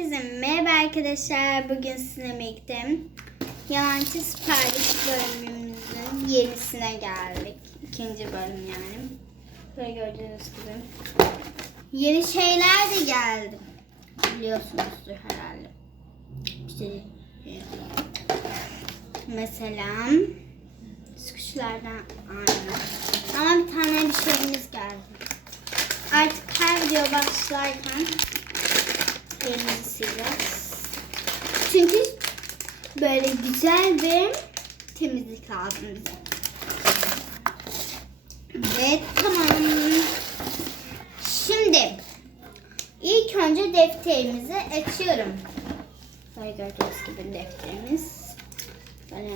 Herkese merhaba arkadaşlar. Bugün sizinle birlikte Yalancı Sipariş bölümümüzün yenisine geldik. İkinci bölüm yani. Böyle gördüğünüz gibi. Yeni şeyler de geldi. Biliyorsunuzdur herhalde. İşte e, mesela sıkışlardan aynı. Ama bir tane bir şeyimiz geldi. Artık her video başlarken elimizi sileceğiz. Çünkü böyle güzel bir temizlik lazım bize. Ve tamam. Şimdi ilk önce defterimizi açıyorum. Böyle gördüğünüz gibi defterimiz. Böyle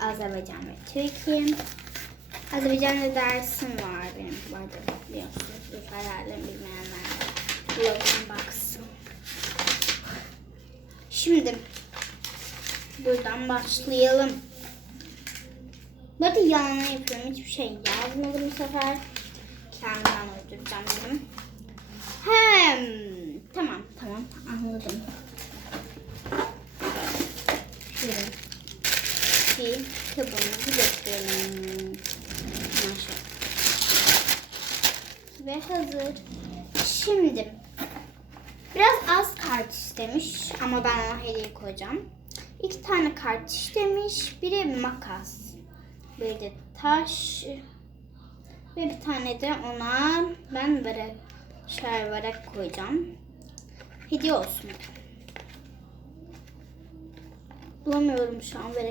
Azerbaycan ve Türkiye. Azerbaycan'da dersim var benim. Vardı biliyorsunuz. Bir herhalde bilmeyenler Logan baksın. Şimdi buradan başlayalım. Bu arada yalan yapıyorum. Hiçbir şey yazmadım bu sefer. Kendimden uyduracağım benim. Hem tamam tamam anladım. Şöyle bir kitabımızı gösterelim. Maşallah. Ve hazır. Şimdi biraz az kart istemiş ama ben ona hediye koyacağım. İki tane kart istemiş. Biri makas. Bir de taş. Ve bir tane de ona ben böyle şer varak koyacağım. Hediye olsun. Bulamıyorum şu an. Bir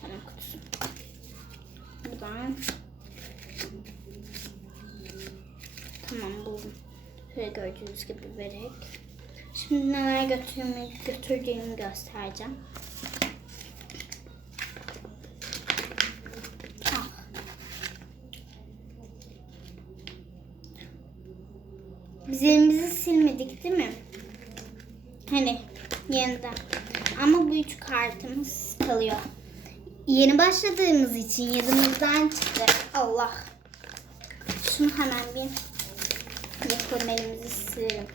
tane kutusu. Buradan. Tamam buldum. Şöyle gördüğünüz gibi vererek. Şimdi neler götürdüğümü, götürdüğümü göstereceğim. Ah. Biz elimizi silmedik değil mi? Hani yeniden. Ama bu üç kartımız kalıyor. Yeni başladığımız için yadımızdan çıktı. Allah. Şunu hemen bir yapalım elimizi silelim.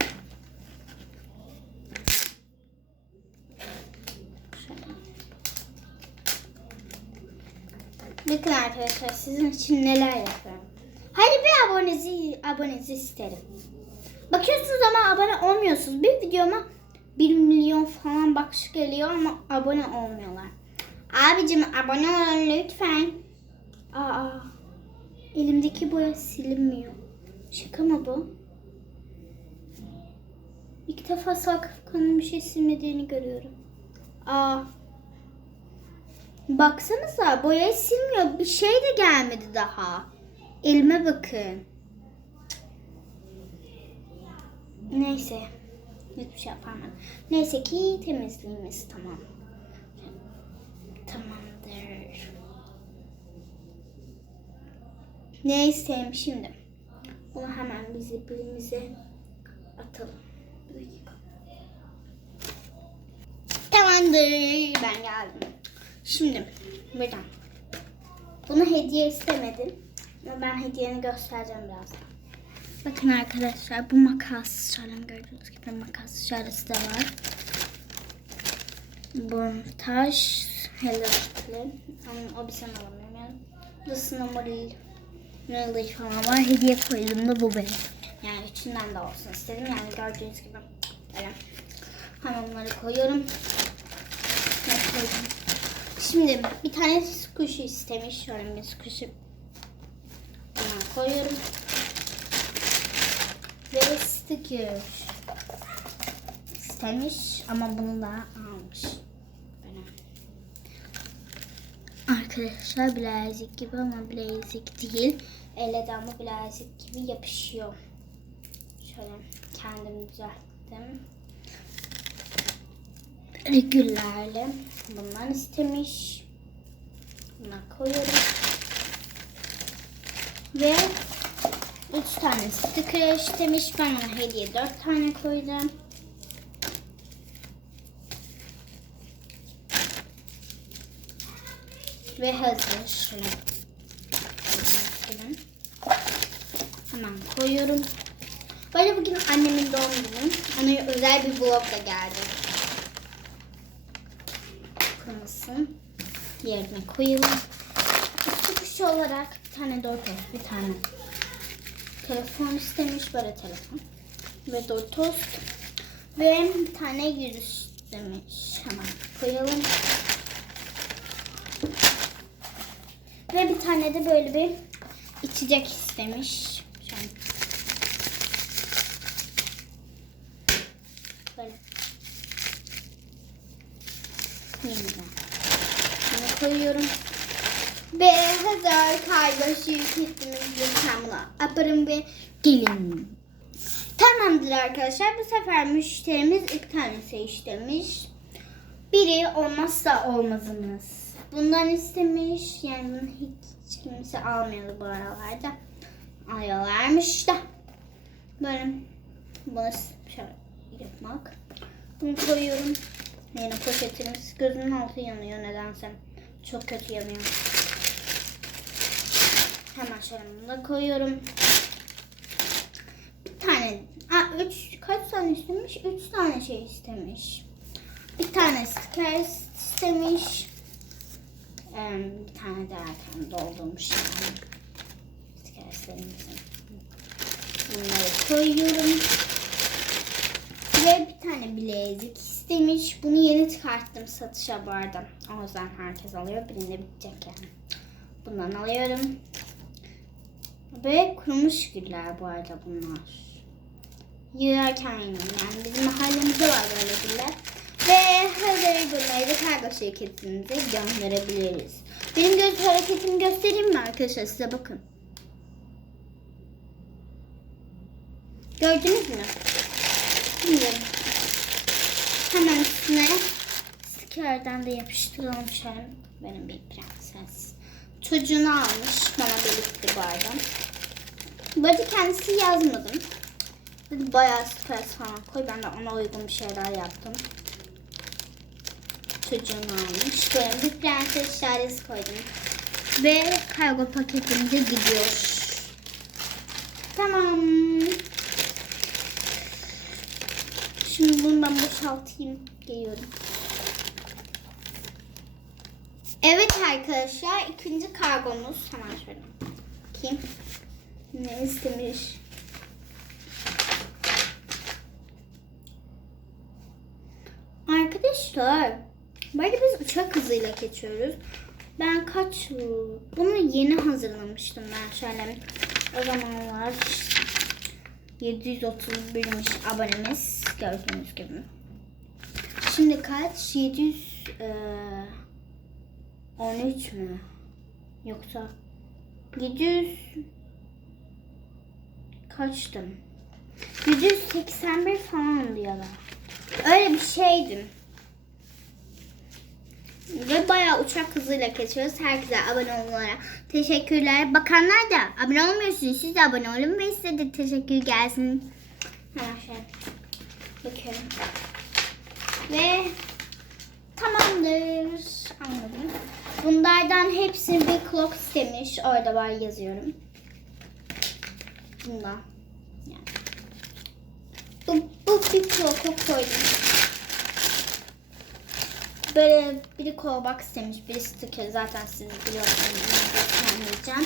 Bakın arkadaşlar sizin için neler yapıyorum. Hadi bir abonenizi, abonenizi isterim. Bakıyorsunuz ama abone olmuyorsunuz. Bir videoma 1 milyon falan bakış geliyor ama abone olmuyorlar. Abicim abone olun lütfen. Aa, elimdeki boya silinmiyor. Şaka mı bu? İlk defa Sakıfkan'ın bir şey silmediğini görüyorum. Aa. Baksanıza boyayı silmiyor. Bir şey de gelmedi daha. Elime bakın. Neyse. Hiçbir şey yapamadım. Neyse ki temizliğimiz tamam. Tamamdır. Neyse şimdi. Bunu hemen bizi birimize atalım. Bir dakika. Tamamdır. Ben geldim. Şimdi buradan. Bunu hediye istemedim. Ama ben hediyeni göstereceğim birazdan. Bakın arkadaşlar bu makas. Şöyle gördüğünüz gibi makas şarjı da var. Bu taş. Hello. Ama o bir sen alamıyorum yani. Burası numaralı. Numaralı falan var. Hediye koydum da bu benim. Yani üçünden de olsun istedim. Yani gördüğünüz gibi. Böyle. Hemen bunları koyuyorum. Şimdi bir tane squishy istemiş. Şöyle bir squishy. Koyuyorum. Ve sticker istemiş ama bunu da almış. Böyle. Arkadaşlar bilezik gibi ama bilezik değil. Elle de ama bilezik gibi yapışıyor. Şöyle kendim düzelttim. Regüllerle bundan istemiş. Buna koyuyorum. Ve üç tane sticker istemiş. Ben ona hediye dört tane koydum. Ve hazır. Şöyle. Hemen koyuyorum. Böyle bugün annemin doğum günü. Ona özel bir vlog da geldi. Kurumasın. Yerine koyalım. Çıkış olarak bir tane Doritos, bir tane telefon istemiş. Böyle telefon. Ve Doritos. Ve bir tane yüz istemiş. Hemen koyalım. Ve bir tane de böyle bir içecek istemiş. Böyle. Yeniden. Bunu koyuyorum. Hazır kargo şirketimiz lütfen buna yaparım ve gelin. Tamamdır arkadaşlar. Bu sefer müşterimiz ilk tanesi istemiş. Biri olmazsa olmazımız. Bundan istemiş. Yani bunu hiç kimse almıyordu bu aralarda. Alıyorlarmış da. Böyle bunu şöyle yapmak. Bunu koyuyorum. Yine poşetimiz gözümün altı yanıyor nedense. Çok kötü yanıyor. Hemen şöyle bunu da koyuyorum. Bir tane, aa, üç, kaç tane istemiş? Üç tane şey istemiş. Bir tane sticker istemiş. Bir tane de erken doldurmuş yani. Stickerlerimizi. Bunları koyuyorum. Ve bir tane bilezik istemiş. Bunu yeni çıkarttım satışa bu arada. O yüzden herkes alıyor. Birinde bitecek yani. Bundan alıyorum. Ve kurumuş güller bu arada bunlar. Yığarken yani bizim mahallemizde var böyle da kargo şirketimize gönderebiliriz. Benim göz hareketimi göstereyim mi arkadaşlar size bakın. Gördünüz mü? Bilmiyorum. Hemen üstüne sticker'dan da yapıştıralım şöyle. Benim bir prenses. Çocuğunu almış. Bana birlikte bu arada. Bu arada kendisi yazmadım. Dedi bayağı stres falan koy. Ben de ona uygun bir şeyler yaptım. Çocuğunu almış. Böyle bir prenses şarjı koydum. Ve kargo paketimize gidiyor. Tamam. Şimdi bunu ben boşaltayım. Geliyorum. Evet arkadaşlar ikinci kargomuz. Hemen şöyle bakayım. Ne istemiş? Arkadaşlar böyle biz uçak hızıyla geçiyoruz. Ben kaç bunu yeni hazırlamıştım ben şöyle o zamanlar 731'miş abonemiz gördüğünüz gibi. Şimdi kaç? 700 eee 13 mü? Yoksa 700 kaçtım? 781 falan da. Öyle bir şeydim. Ve bayağı uçak hızıyla geçiyoruz. Herkese abone olmalara teşekkürler. Bakanlar da abone olmuyorsunuz. Siz de abone olun ve size de teşekkür gelsin. Hemen şöyle bakıyorum. Ve tamamdır. Anladım. Bunlardan hepsi bir clock istemiş. Orada var yazıyorum. Bundan. Yani. Bu, bu bir clock'u koydum. Böyle biri callback istemiş, biri sticker. Zaten siz biliyorsunuz. göstermeyeceğim.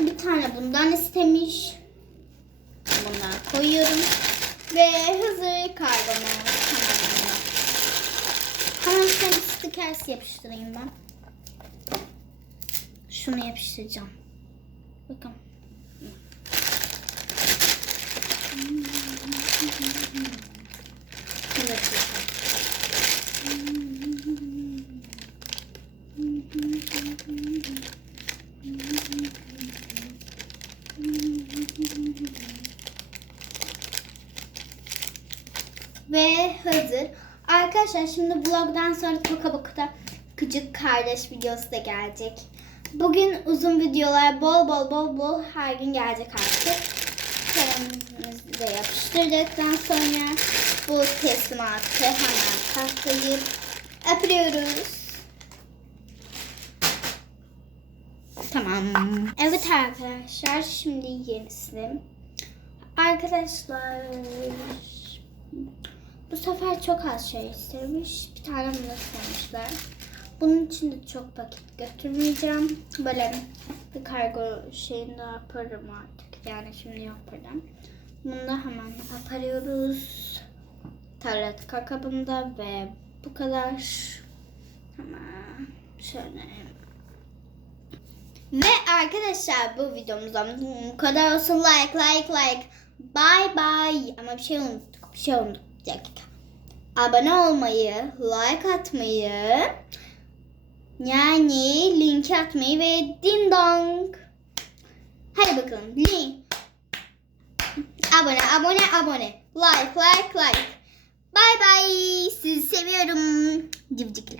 Bir tane bundan istemiş. Bundan koyuyorum. Ve hazır kargomuz. Hemen tane stickers yapıştırayım ben. Şunu yapıştıracağım. Bakın. Evet, Ve hazır. Arkadaşlar şimdi vlogdan sonra Toka Boku'da küçük kardeş videosu da gelecek. Bugün uzun videolar bol bol bol bol her gün gelecek artık. Kalemimizi de yapıştırdıktan sonra bu teslimatı hemen katlayıp yapıyoruz. Tamam. Evet arkadaşlar şimdi yenisini. Arkadaşlar bu sefer çok az şey istemiş. Bir tane bunu istemişler. Bunun için de çok paket götürmeyeceğim. Böyle bir kargo şeyinde yaparım artık. Yani şimdi yaparım. Bunu da hemen yaparıyoruz. Tarlat kakabında ve bu kadar. Hemen şöyle ve arkadaşlar bu videomuzdan bu kadar olsun. Like like like. Bye bye. Ama bir şey unuttuk. Bir şey unuttuk. Bir dakika. Abone olmayı, like atmayı, yani link atmayı ve ding dong. Hadi bakalım. Link. Abone, abone, abone. Like, like, like. Bye bye. Sizi seviyorum. Civcikler.